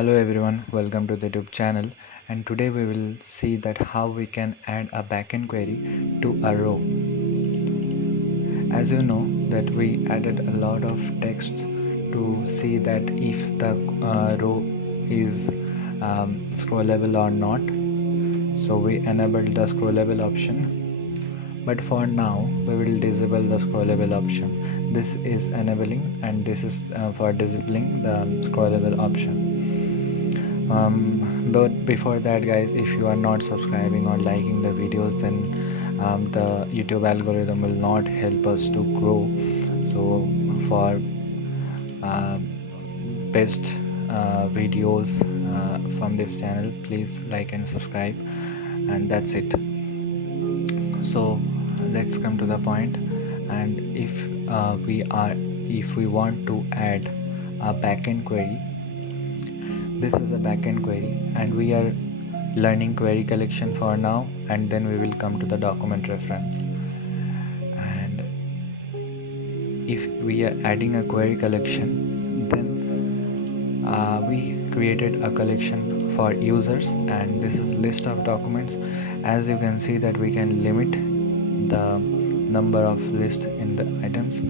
Hello everyone, welcome to the YouTube channel, and today we will see that how we can add a backend query to a row. As you know that we added a lot of text to see that if the row is scrollable or not. So we enabled the scrollable option, but for now we will disable the scrollable option. This is enabling and this is for disabling the scrollable option. But before that guys, if you are not subscribing or liking the videos, then the YouTube algorithm will not help us to grow. So for best videos from this channel, please like and subscribe, and that's it. So let's come to the point. And if we want to add a backend query, this is a backend query, and we are learning query collection for now, and then we will come to the document reference. And if we are adding a query collection, then we created a collection for users, and this is list of documents. As you can see that we can limit the number of list in the items,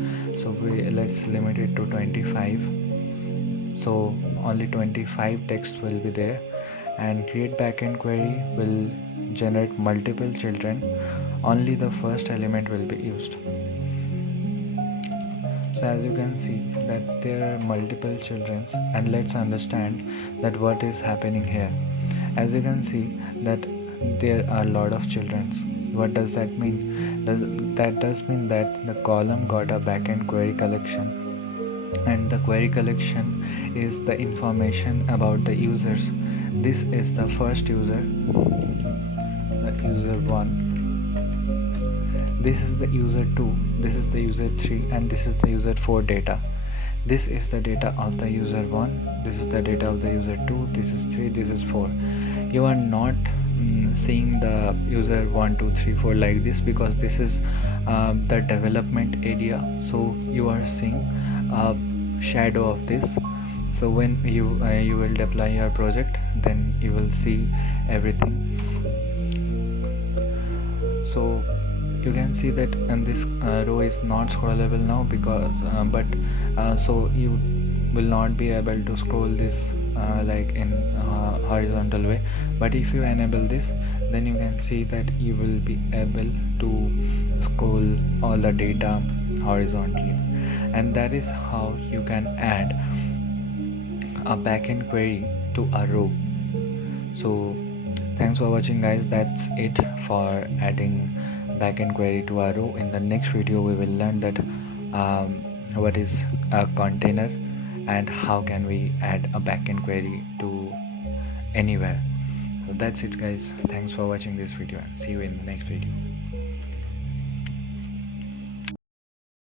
so let's limit it to 25. So only 25 text will be there, and create backend query will generate multiple children. Only the first element will be used. So as you can see that there are multiple children, and let's understand that what is happening here. As you can see that there are a lot of children. What does that mean? That does mean that the column got a backend query collection, and the query collection is the information about the users. This is the first user, the user 1. This is the user 2, this is the user 3, and this is the user 4 data. This is the data of the user 1, this is the data of the user 2, this is 3, this is 4. You are not seeing the user 1 2 3 4 like this, because this is the development area. So you are seeing a shadow of this. So when you will deploy your project, then you will see everything. So you can see that, and this row is not scrollable now, because so you will not be able to scroll this like in horizontal way. But if you enable this, then you can see that you will be able to scroll all the data horizontally. And that is how you can add a backend query to a row. So thanks for watching guys. That's it for adding backend query to a row. In the next video we will learn that what is a container and how can we add a backend query to anywhere. So that's it guys. Thanks for watching this video, and see you in the next video.